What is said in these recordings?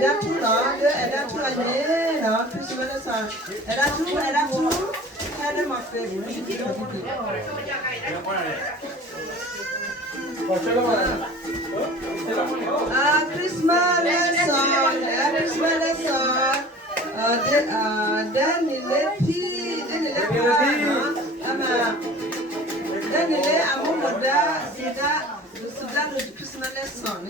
that too, no? That too, I need, no? Christmas, that too. Kind of my favorite. Christmas song. Then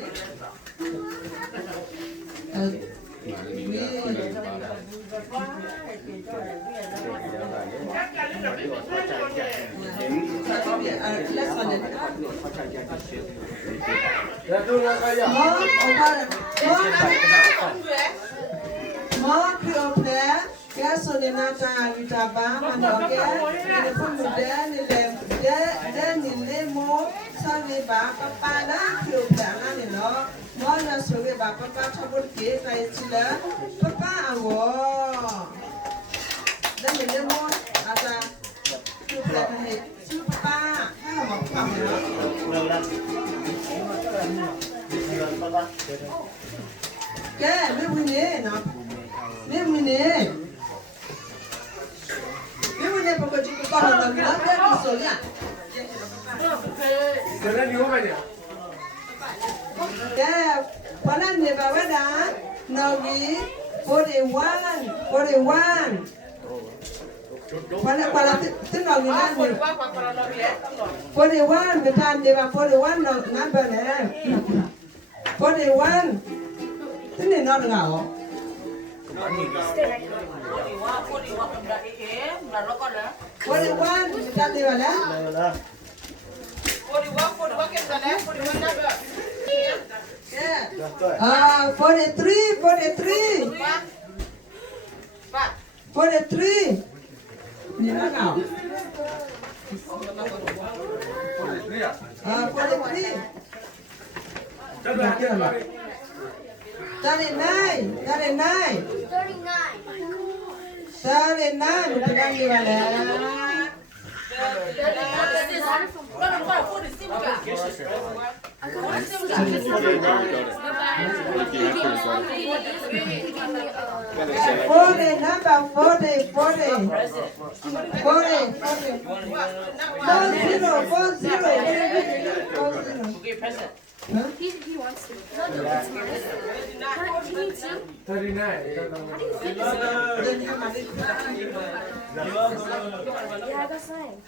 Christmas song. He wants to. No, it's mine. He needs to. 39. Yeah, I got signed.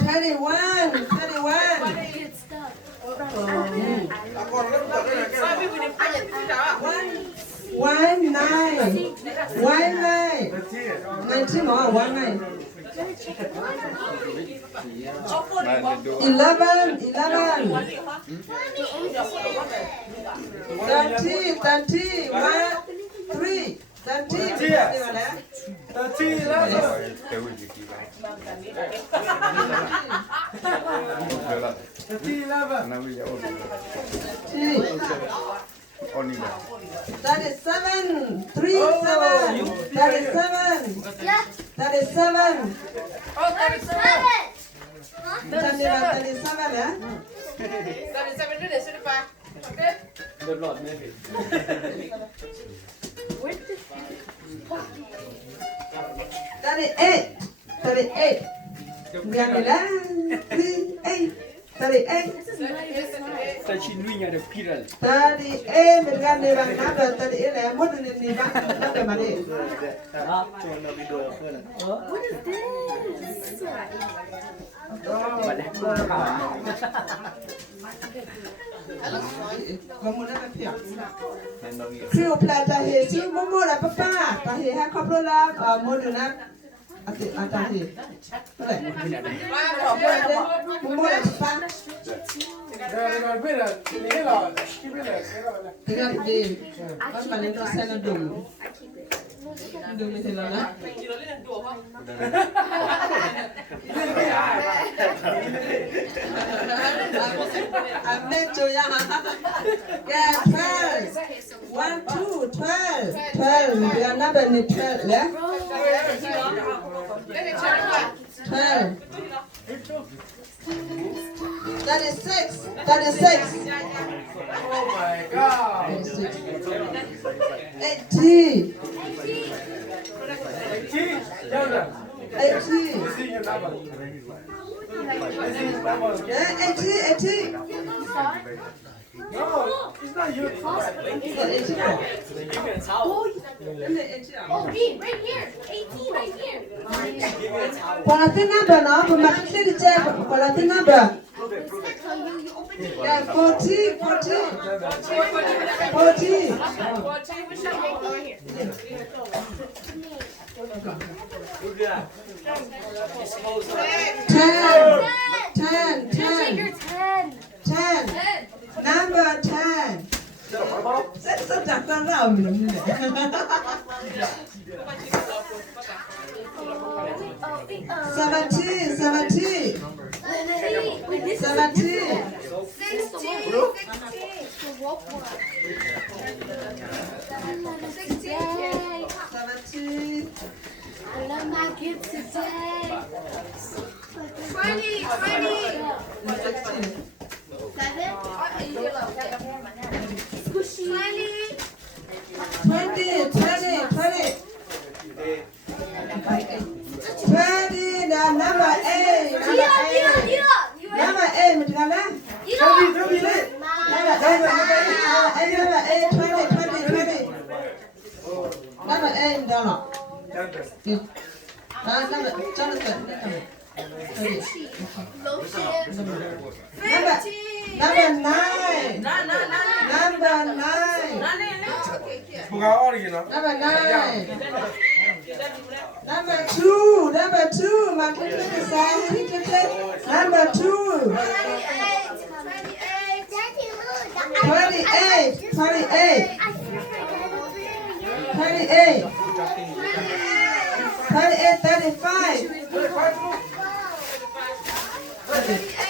31. Good stuff. One nine. 19 or 19. 11. 30. 1, 3. 37. 3, 7. 37. Yeah. 37. Oh, 37. 37 ya? 37 dulu sudah pak. Okey. Where did 38. Ganila. 38. 38. this is my slide. Tachinunya ada piral. 38 berganda bang nada 38 lah. Mudah ni bang. Nada mana? What is this? Kamu nak apa? Krio plata he, si momo la papa, tahe ha koplo la modu na ate atahe. Boleh? Momo la papa. Dengan piral, ini lah, piral. Dengan dia, pas paling tu sana dulu. Dulu mesti lala. Ambil tu ya. Yeah, 12. 1, 2, 12. 12. Biar nada ni 12 ya. 12. 36. Oh my god. 36. 80. This is your number. This is your number. 80. No, it's not your number. Oh, B, right here. 18 right here. Quality number now, but my clearly check quality number. So you open it. Yeah, 40. 10. Figure 10. 10. Number 10. Sẽ rất đặc con nào mình như này. 70. 17. 70. 70. I love my kids today. 20. 20, the number 8. Number 8, mình làm đó. Number 8, 20. Number 8, đó là. Jonathan. Number 9. Bukan original. Number 9. Number 2. My clicker side. Number 2. 28. 35. 28. 45. 27.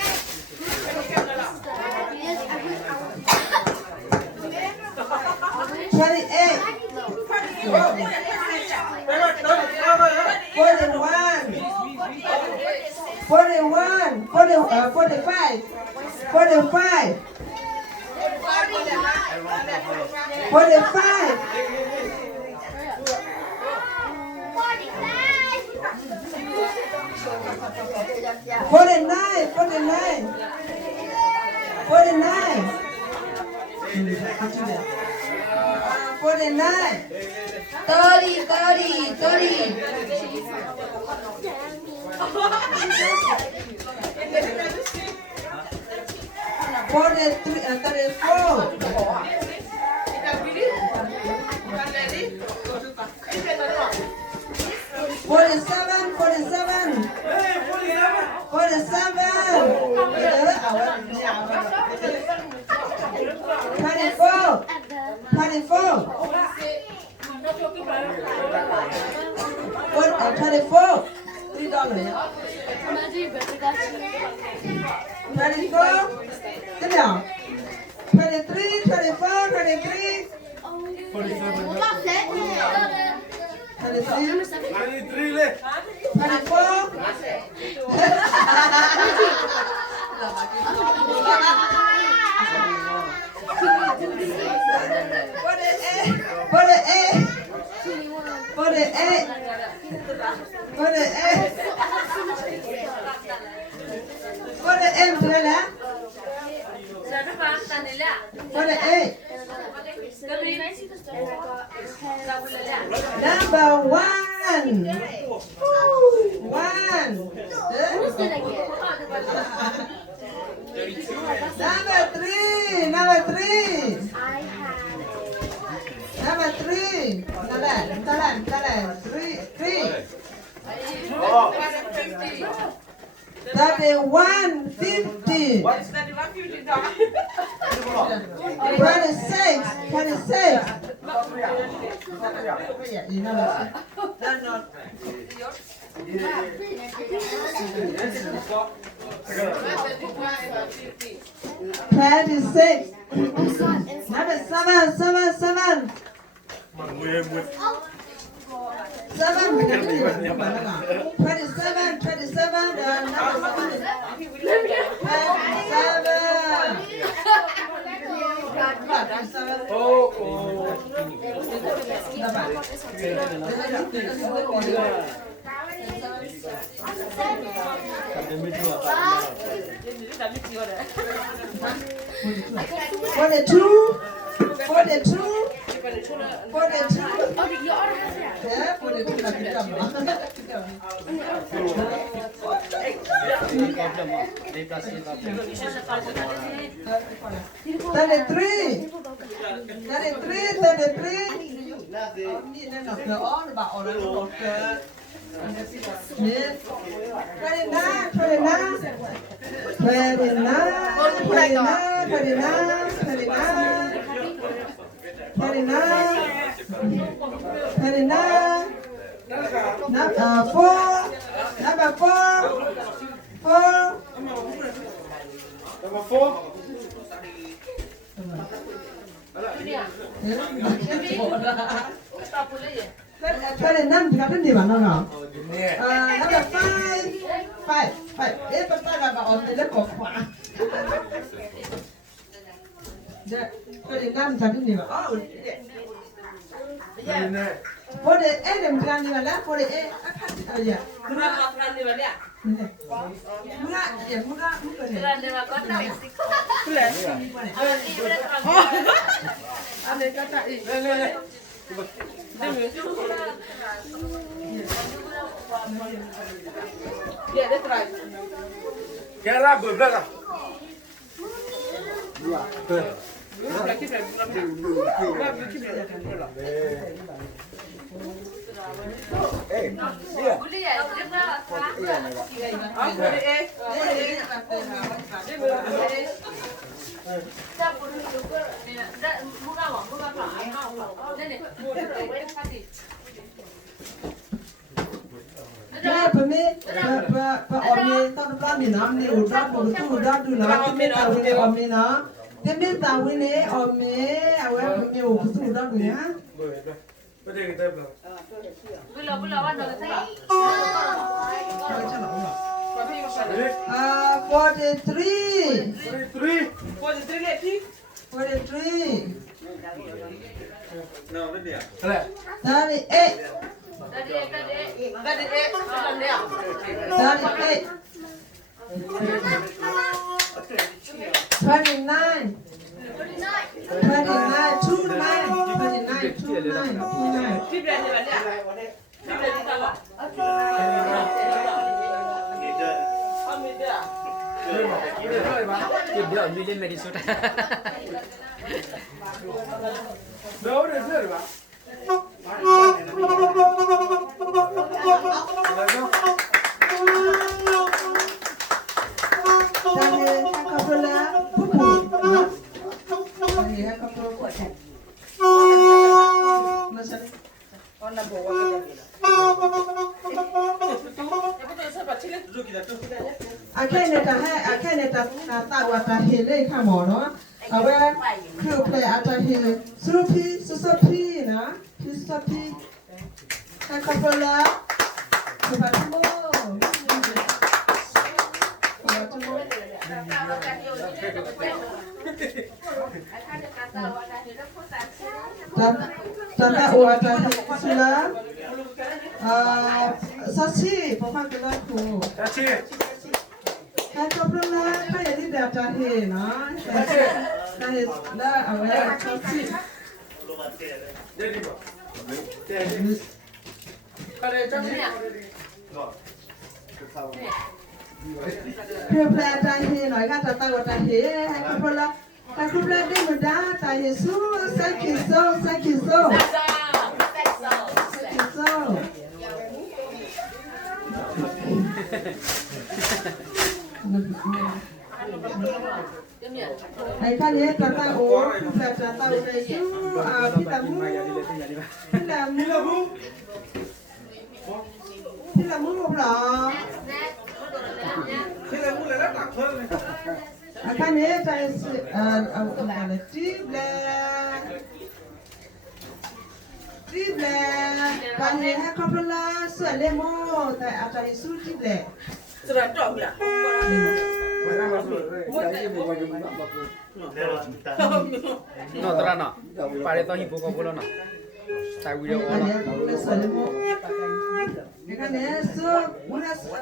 Ada এখানে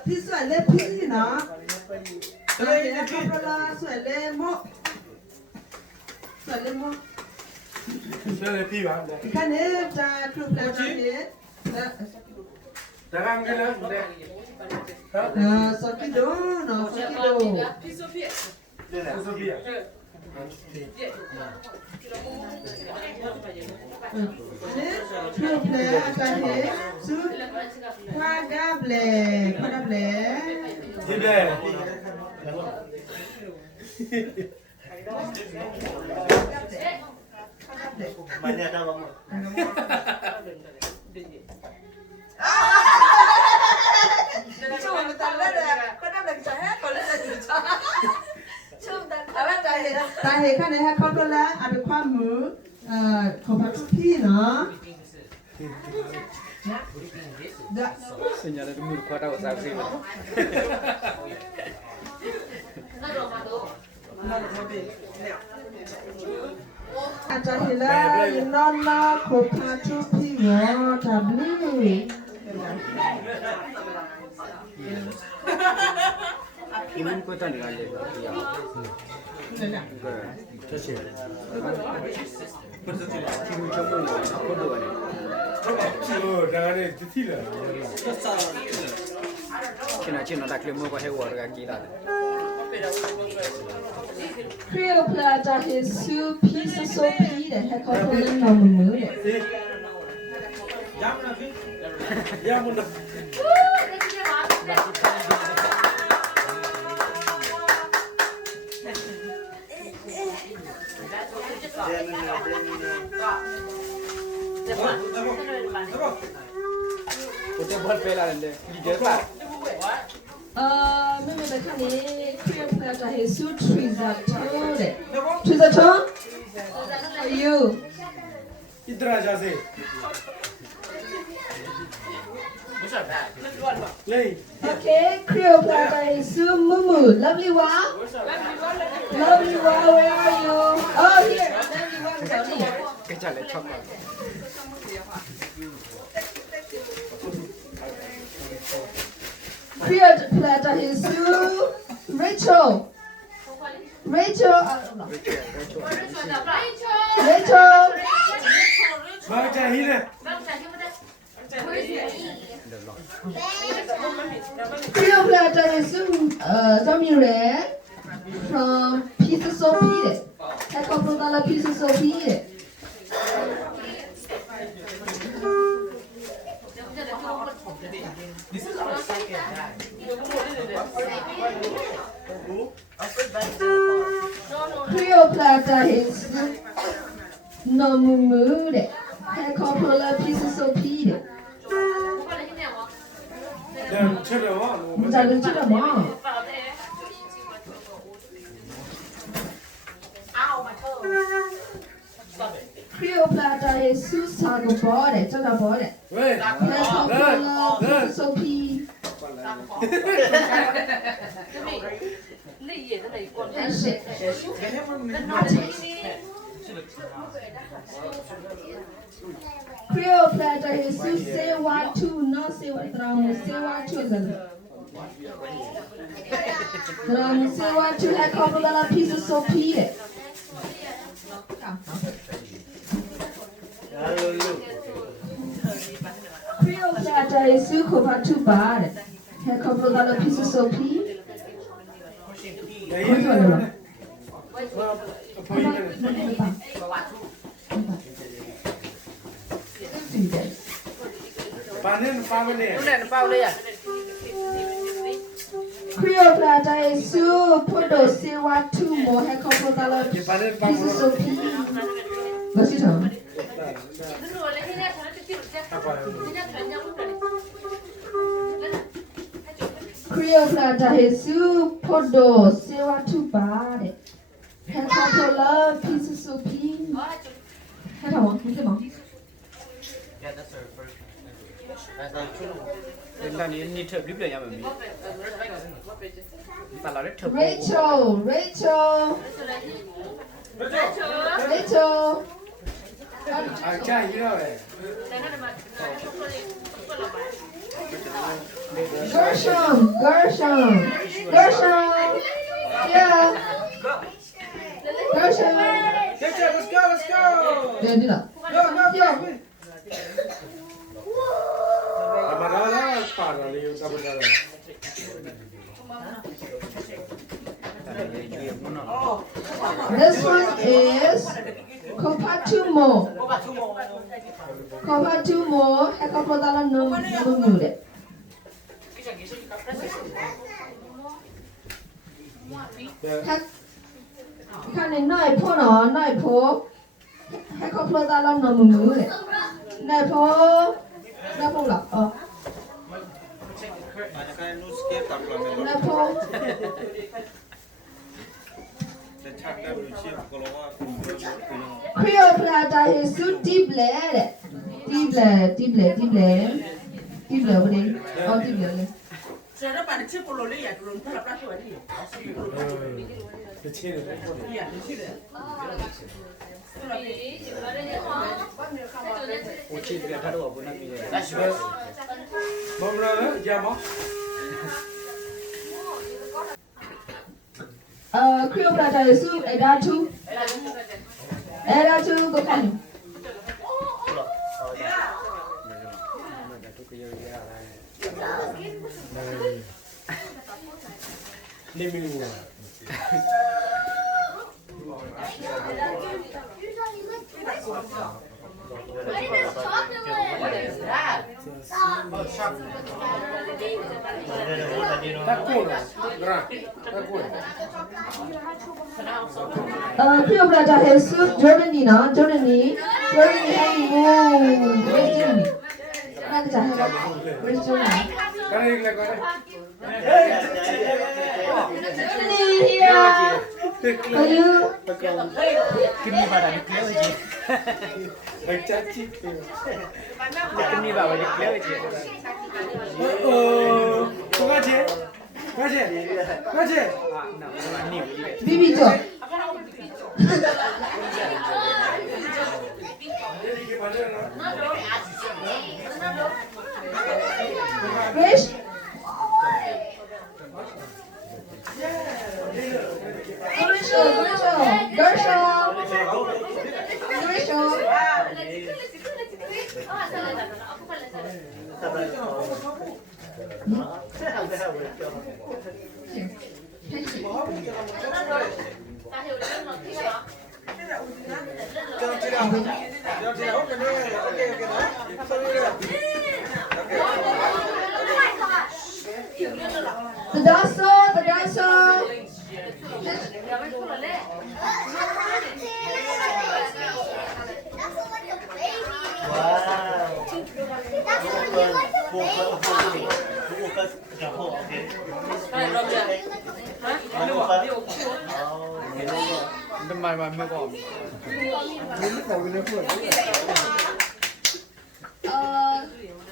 পিসু এলে পিসি না এখানে Sokido, no, Sokido. Ta hệ cái này hay con là à được khoa mứ không phải phi nó. Sinh nhật mùi khoa đầu sao gì À ta hệ là non nó không phải phi nó ta blue. Imun ko tan ngal le ya. Chache. Kimu chamu ko do ne. Da ne ti la. China da klemo ko he wo ga ki da. Cleopatra is soup piece of soap that had called for the normal. Yamuna. Udah buat pelan deh, di desa. Maybe the kind of Cleopatra is soup risotto. Risotto? Are you? Idra aja sih. Okay, Cleopatra is soup mumu. Lovely wow. Lovely wow, where are you? Oh, here. Lovely wow, sorry. Cái trả lời chọc vào. Cleopatra is soup. Rachel. Rachel. Vâng, trả hi này. Cleopatra is Zamire from Pizza Sophie. Ecco pronta la Pizza Sophie. Cleopatra is no mood. Ecco pronta la Pizza Sophie. Già non c'era mo. Cleopatra is Susanna Bode, c'è la Bode. Sophie. Cleopatra is Sewa 2, not Sewa 3, Sewa 2. Sewa 2 è come la pizza Sophie. Cleopatra is Sukopa 2 bar. È come la pizza Sophie. Cleopatra is Podo Sewa 2 more. È come la pizza Sophie. What's it on? Cleopatra is Podo Sewa 2 bar. È come la pizza Sophie. Hai thằng không? Cái món. Là ni thợ clip này mà mình. Ta là rất thợ. Rachel. À cha gì đâu vậy? Gershom. Yeah. Gershom. Let's go. Đây đi nào. No. Amarada para liyo tapadara. This one is Kopatumo. Hay có pro tala nung đấy. Cái này nói po hay có pro tala nung đấy. Nói po là nói po. Creole plata Jesus tible vào đây. Tible lên. Saya dapat di Cipolo ya, turun pula pelaku ini. Kecil. Iya, di sini. Mamra, jama. Creole plata Jesus era tu có phải. Liminua. Creole plata Jesus Jordan hay ngu. Nanti cahaya. Jordan. Kare ikla kare. Ayo. Kini pada declare je. Chachi. Kini bawa declare je. Ngaje. Ni. Bibi jo. Grace. The dancer. Demai mà mới có.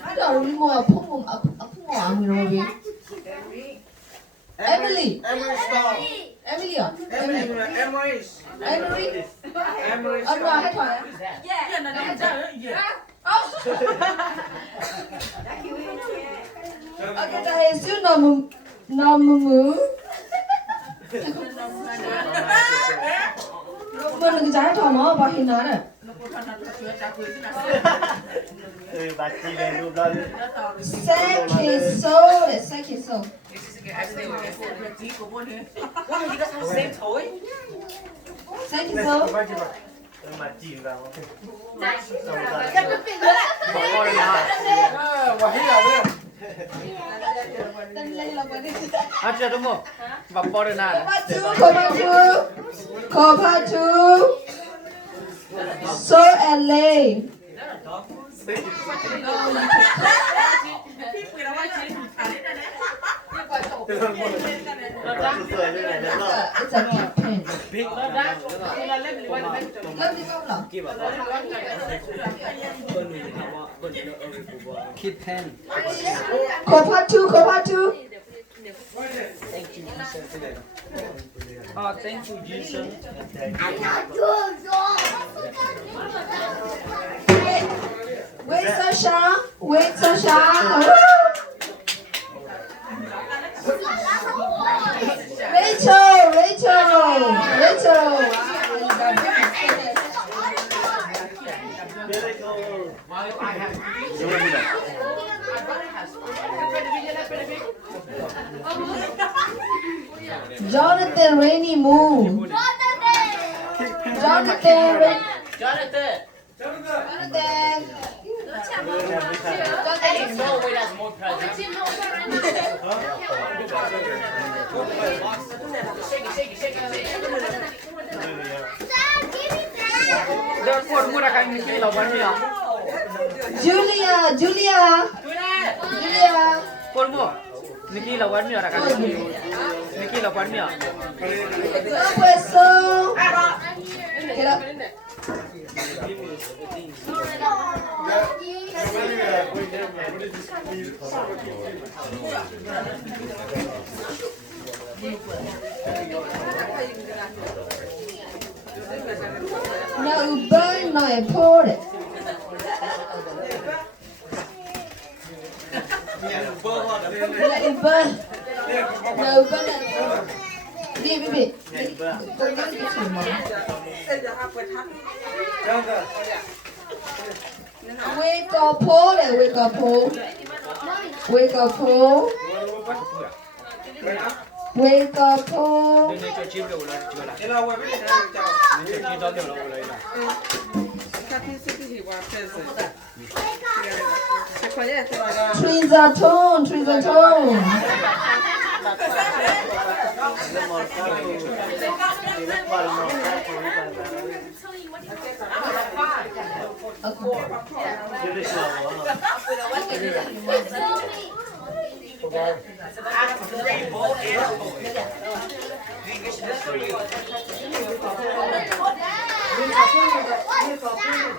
Ada ulit mo apung ang Robi. Emily. Emily à? Emily. Anh nói hết rồi á? Iya, nanti aja. Iya. Okay, dahil siya namumu. Mà đừng trái thò mỏ vào hình nào nè. Sekiso. mà chìm vào chưa đúng không? Và Porena. Kopatu. So LA. It's a campaign. Kid pen. Kopatu. Oh, thank you, Jesus. Wait, Sasha. Rachel. Jonathan Rainy Moon. Jonathan. Jonathan. No way, that's more present. Shake it. Don't put more like I'm Nikki love one me. Julia. Put more. Nikki love one me or I can't. Nikki love one me. Get up. No, burn my pour it. Let it burn. No, burn it. Give it. Wake up, Paul. Nên cho chim được rồi, chưa là. Nên là quay bên này chào. Nên cho chim đó được rồi là. Trees are tone. Trees are.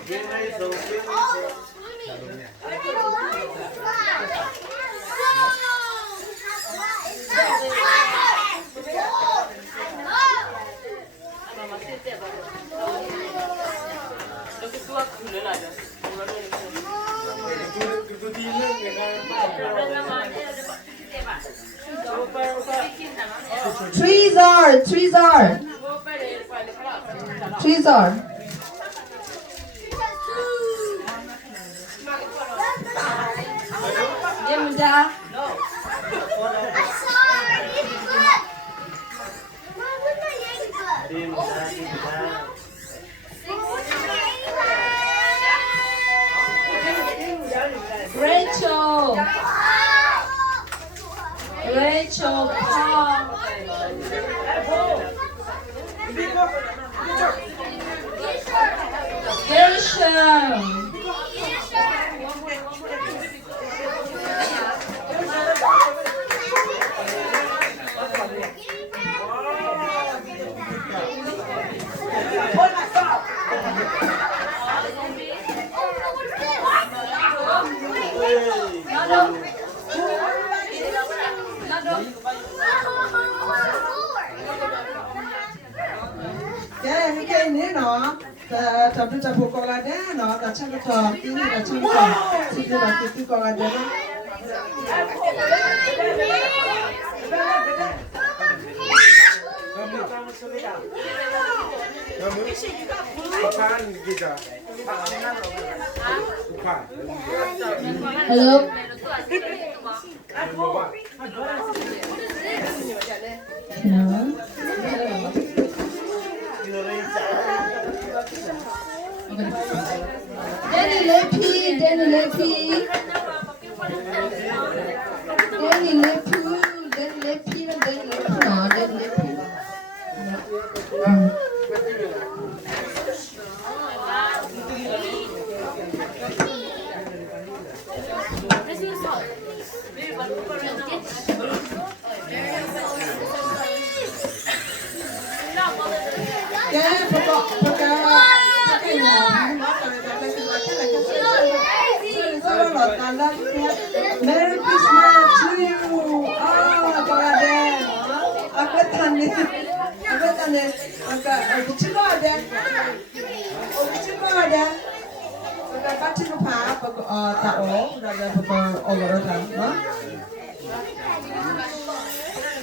Yeah, Rachel, Paul. Gershon. cái này nó tập đi tập bộ con là đấy nó là chắc cái trò cái này là chắc trò thì là cái con là đấy Hello. Danny Lepi. Merry Christmas to you. Aku tanya, bicara ada. Kita baca lupa, tahu, dah orang dah.